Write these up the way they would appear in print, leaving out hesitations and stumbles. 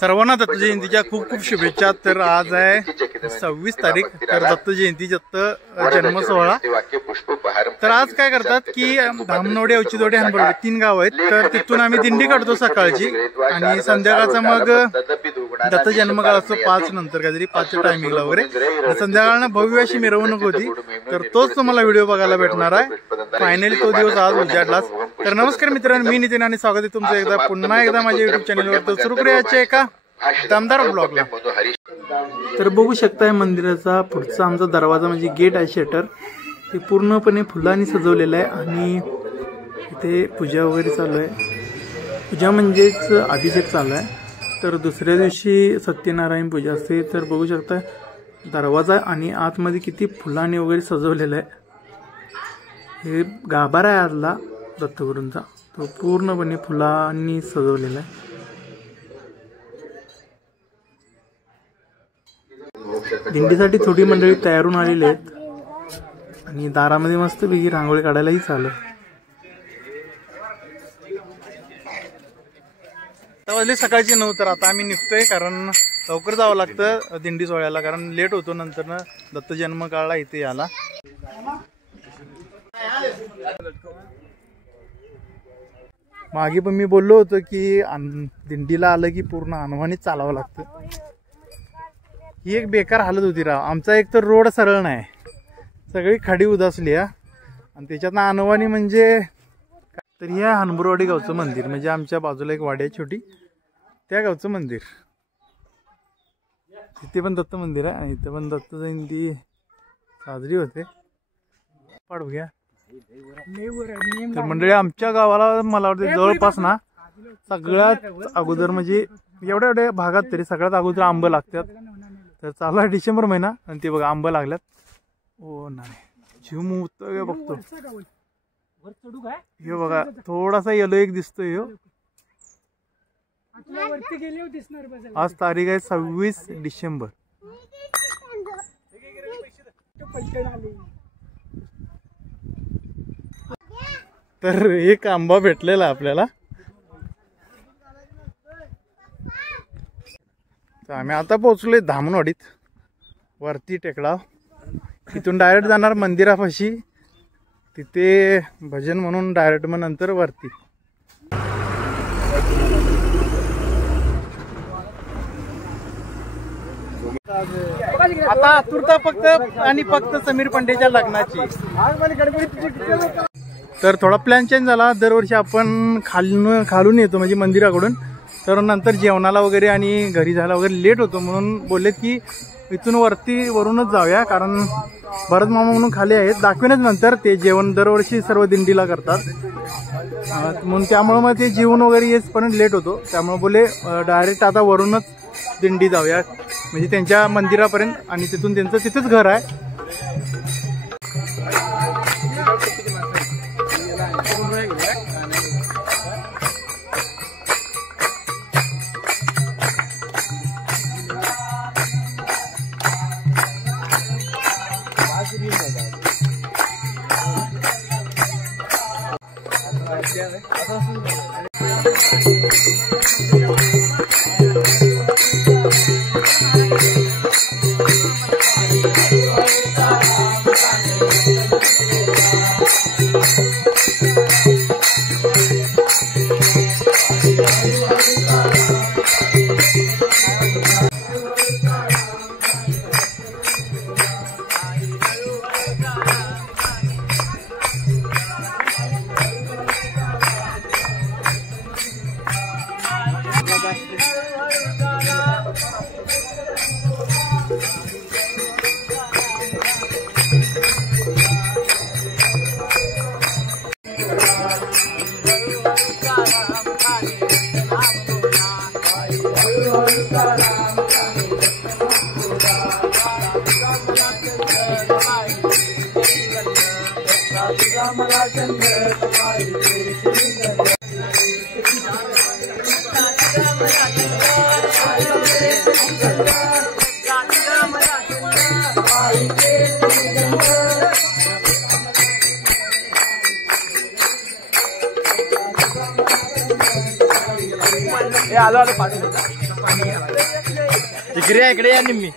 सर्वांना दत्त जयंतीच्या खूप खूप शुभेच्छा। तर आज आहे 26 तारीख, तर दत्त जयंती दत्त जन्म सोहळा। तर आज काय करतात की धामनोडे, औचितोडे, हनबर्डे 3 गाव आहेत, तर तिथून आम्ही दिंडी काढतो सकाळची आणि संध्याकाळचा मग दत्त जन्मकाळ असतो 5 नंतर, काहीतरी 5च्या टायमिंगला वगैरे संध्याकाळनं भव्य अशी मिरवणूक होती। तर तोच तुम्हाला व्हिडिओ बघायला भेटणार आहे। फायनली तो दिवस आज उजाडलाच। तर नमस्कार मित्रांनो, मी नितीन आणि स्वागत आहे तुमचं एकदा पुन्हा एकदा माझ्या युट्यूब चॅनलवर। तर सुरू करूया एका दमदार ब्लॉगला। तर बघू शकताय मंदिराचा पुढचा आमचा दरवाजा म्हणजे गेट आहे, शटर ते पूर्णपणे फुलांनी सजवलेलं आहे आणि इथे पूजा वगैरे चालू आहे। पूजा म्हणजेच अभिषेक चालू आहे। तर दुसऱ्या दिवशी सत्यनारायण पूजा असते। तर बघू शकता दरवाजा आणि आतमध्ये किती फुलांनी वगैरे सजवलेलं आहे। हे गाभारा आहे आतला दत्तगुरूंचा, तो पूर्णपणे फुलांनी सजवलेला आहे। दिंडीसाठी थोडी मंडळी तयार होऊन आलेली आहेत आणि दारामध्ये मस्त पैकी रांगोळी काढायलाही चालू आहे। वाजले सकाळचे 9, तर आता आम्ही निघतोय कारण लवकर जावं लागतं दिंडी सोहळ्याला, कारण लेट होतो नंतर दत्त जन्म काळला इथे याला। मागे पण मी बोललो होतो की दिंडीला आलं की पूर्ण अनवाणीच चालावं लागतं। ही एक बेकार हालत होती राव। आमचा एक तर रोड सरळ नाही, सगळी खाडी उदासली आणि त्याच्यात अनवाणी म्हणजे। तर हे हनबरवाडी गावचं मंदिर, म्हणजे आमच्या बाजूला एक वाडी आहे छोटी, त्या गावचं मंदिर। तिथे पण दत्त मंदिर आहे आणि इथे पण दत्त जयंती साजरी होते। पाडू घ्या। तर मंडळी आमच्या गावाला मला वाटतं जवळपास ना सगळ्यात अगोदर, म्हणजे एवढ्या एवढ्या भागात तरी सगळ्यात अगोदर आंब लागतात। तर चालू आहे डिसेंबर महिना आणि ते बघा आंब लागल्यात। ओ नाही, जीव मुतोय बघतो। हे बघा थोडासा येलो एक दिसतोय। आज तारीख आहे 26 डिसेंबर। तर एक आंबा भेटलेला आपल्याला। तर आम्ही आता पोहोचलोय धामनवाडीत, वरती टेकडाव। तिथून डायरेक्ट जाणार मंदिरापाशी, तिथे भजन म्हणून डायरेक्ट मग नंतर वरती। आता आतुरता फक्त आणि फक्त समीर पंडेच्या लग्नाची। तर थोडा प्लॅन चेंज झाला। दरवर्षी आपण खालून येतो म्हणजे मंदिराकडून, तर नंतर जेवणाला वगैरे आणि घरी जायला वगैरे लेट होतो, म्हणून बोललेत की इथून वरूनच जाऊया, कारण भरत मामा म्हणून खाली आहेत, दाखवेनच नंतर। ते जेवण दरवर्षी सर्व दिंडीला करतात म्हणून, त्यामुळे मग ते जेवण वगैरे येईपर्यंत लेट होतो। त्यामुळे बोले डायरेक्ट आता वरूनच दिंडी जाऊया, म्हणजे त्यांच्या मंदिरापर्यंत, आणि तिथून त्यांचं तिथेच घर आहे। आलो आलो पाणी इकडे इकडे या निम्मी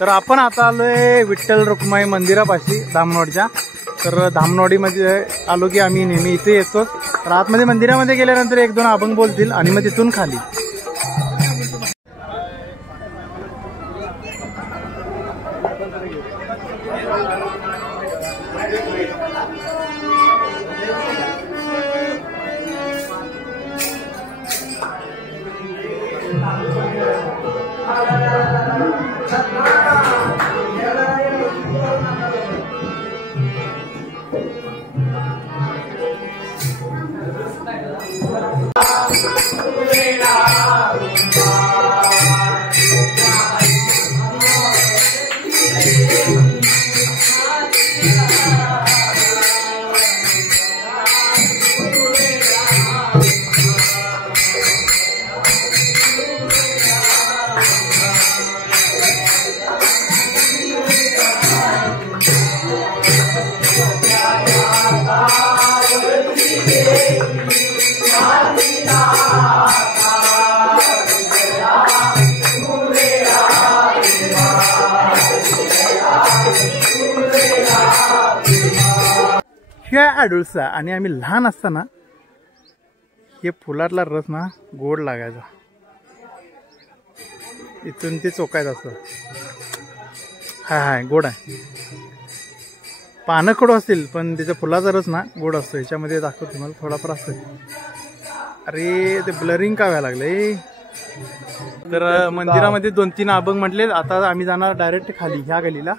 तर आपण आता आलोय विठ्ठल रुक्माई मंदिरापाशी धामनोडच्या. तर धामनोडीमध्ये आलो की आम्ही नेहमी इथे येतो. तर आतमध्ये मंदिरामध्ये गेल्यानंतर एक दोन अभंग बोलतील आणि मग तिथून खाली. आडुळसा. आणि आम्ही लहान असताना हे फुलातला रस ना गोड लागायचा. इथून ते चोकायचं असं. हाय गोड आहे. पानं कडू असतील पण त्याच्या फुलाचा रस ना गोड असतो. ह्याच्यामध्ये दाखवतो तुम्हाला थोडाफार असतो. अरे ते ब्लरिंग का व्हायला लागले. तर मंदिरामध्ये 2-3 अभंग म्हटले. आता आम्ही जाणार डायरेक्ट खाली ह्या गलीला.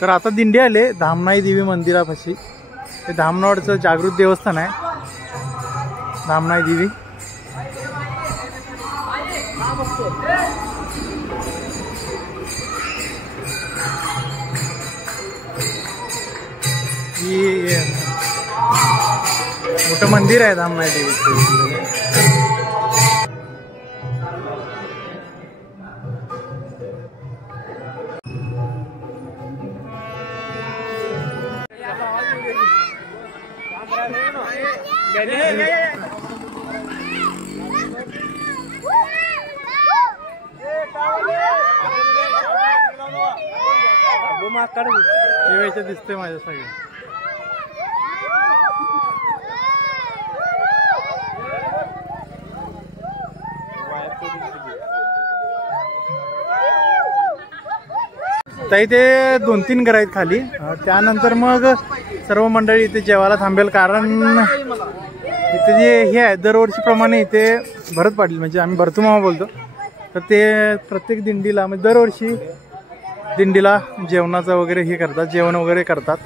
तर आता दिंडी आले धामनाई देवी मंदिरापाशी. हे धामनवाडचं जागृत देवस्थान आहे, धामनाई देवी. मोठं मंदिर आहे धामनाई देवीचं. जेवायचं दिसतंय माझ्या सगळं. तर इथे 2-3 घर आहेत खाली. त्यानंतर मग सर्व मंडळी इथे जेवायला थांबेल, कारण इथे जे हे आहे दरवर्षीप्रमाणे इथे भरत पाटील म्हणजे आम्ही भरतुमामा बोलतो, तर ते प्रत्येक दिंडीला म्हणजे दरवर्षी दिंडीला जेवणाचं वगैरे हे करतात, जेवण वगैरे करतात.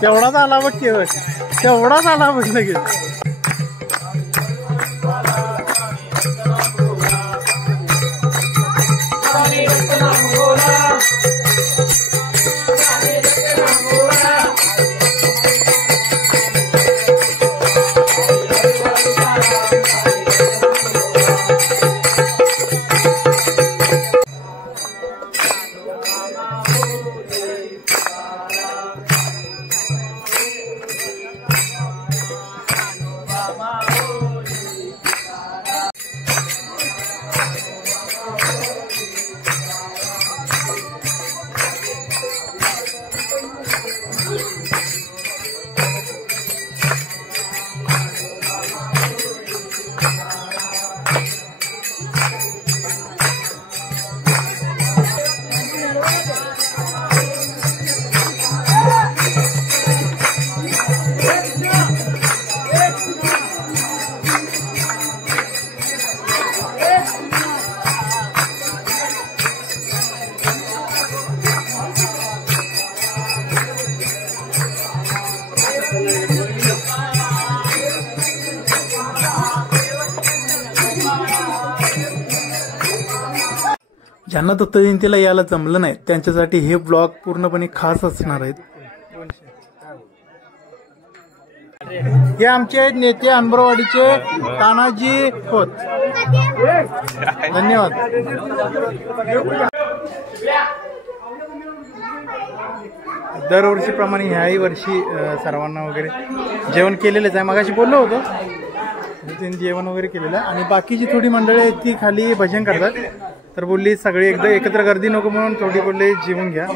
तेवढाच आला बघ, तेवढाच आला बघ लगेच. ज्यांना दत्त जयंतीला यायला जमलं नाही त्यांच्यासाठी हे ब्लॉग पूर्णपणे खास असणार आहेत. हे आमचे आहेत नेते अनबरवाडीचे तानाजी खोत. धन्यवाद. दरवर्षीप्रमाणे ह्याही वर्षी सर्वांना वगैरे जेवण केलेलंच आहे. मगाशी बोललो होतो त्यांनी जेवण वगैरे केलेलं आहे. आणि बाकीची थोडी मंडळी आहेत ती खाली भजन करतात, तर बोलली सगळी एकदा एकत्र गर्दी नको म्हणून थोडी बोलली जेवून घ्या.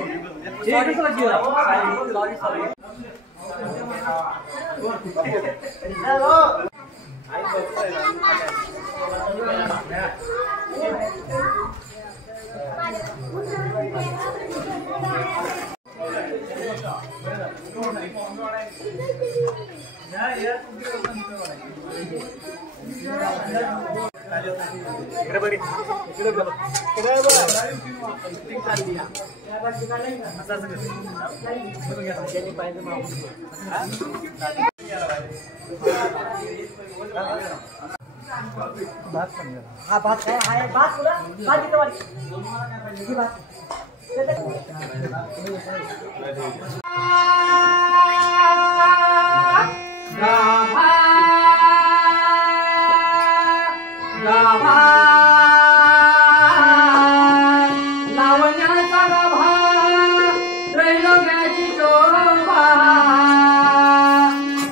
बात है बात बोला बात की बात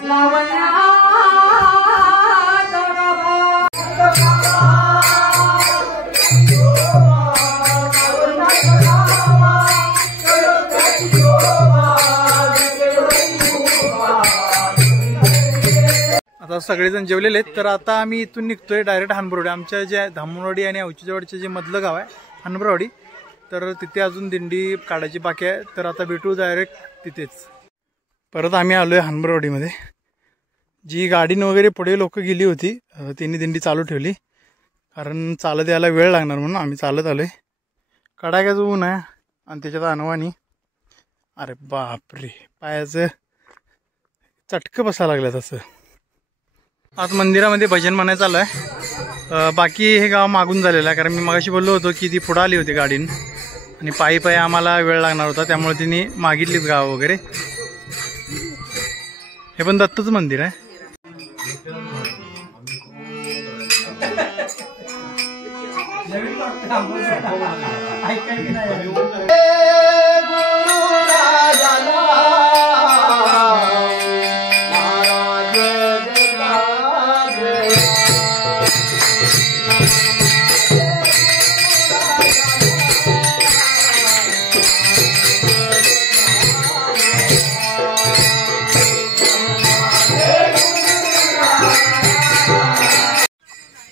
लावण्याचा आता सगळेजण जेवलेले आहेत. तर आता आम्ही इथून निघतोय डायरेक्ट हनबरवाडी. आमच्या जे धामणवाडी आणि औचिजवाडीचे जे मधलं गाव आहे हनबरवाडी, तर तिथे अजून दिंडी काढायची बाकी आहे. तर आता भेटू डायरेक्ट तिथेच. परत आम्ही आलोय हनबरवाडीमध्ये. जी गाडीनं वगैरे पुढे लोक गेली होती त्यांनी दिंडी चालू ठेवली, कारण चालत यायला वेळ लागणार म्हणून आम्ही चालत आलोय. कडाक्याचं ऊन आहे आणि त्याच्यात अनवाणी, अरे बापरे पायाचं चटकं बसायला लागलं तसं. आज मंदिरामध्ये भजन म्हणायचं चालू आहे. बाकी हे गाव मागून झालेलं आहे, कारण मी मगाशी बोललो होतो की ती पुढं आली होती गाडीनं आणि पायी पायी आम्हाला वेळ लागणार होता, त्यामुळे तिने मागितलीत गाव वगैरे. हे पण दत्तच मंदिर आहे.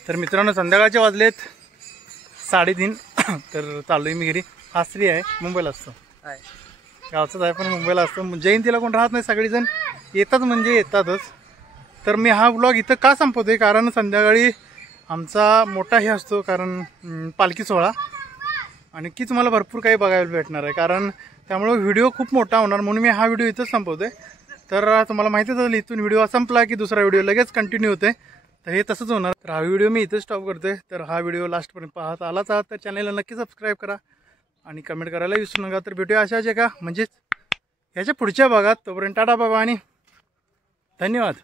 तर मित्रांनो संध्याकाळचे वाजलेत 3:30. तर चाललोय मी घरी. हा स्त्री आहे, मुंबईला असतो, गावचाच आहे पण मुंबईला असतो. जयंतीला कोण राहत नाही, सगळेजण येतात म्हणजे येतातच. तर मी हा व्लॉग इथं का संपवतोय, कारण संध्याकाळी आमचा मोठा हे असतो, कारण पालखी सोहळा, आणि की तुम्हाला भरपूर काही बघायला भेटणार आहे, कारण त्यामुळे व्हिडिओ खूप मोठा होणार, म्हणून मी हा व्हिडिओ इथंच संपवतोय. तर तुम्हाला माहितीच असेल इथून व्हिडिओ संपला की दुसरा व्हिडिओ लगेच कंटिन्यू होते, तर हे तसंच होणार. तर हा व्हिडिओ मी इथं स्टॉप करतोय. तर हा व्हिडिओ लास्टपर्यंत पाहत आलाच आहात तर चॅनलला नक्की सबस्क्राईब करा आणि कमेंट करायला विसरू नका. तर भेटूया अशाच एका म्हणजेच ह्याच्या पुढच्या भागात. तोपर्यंत टाटा बाबा आणि धन्यवाद.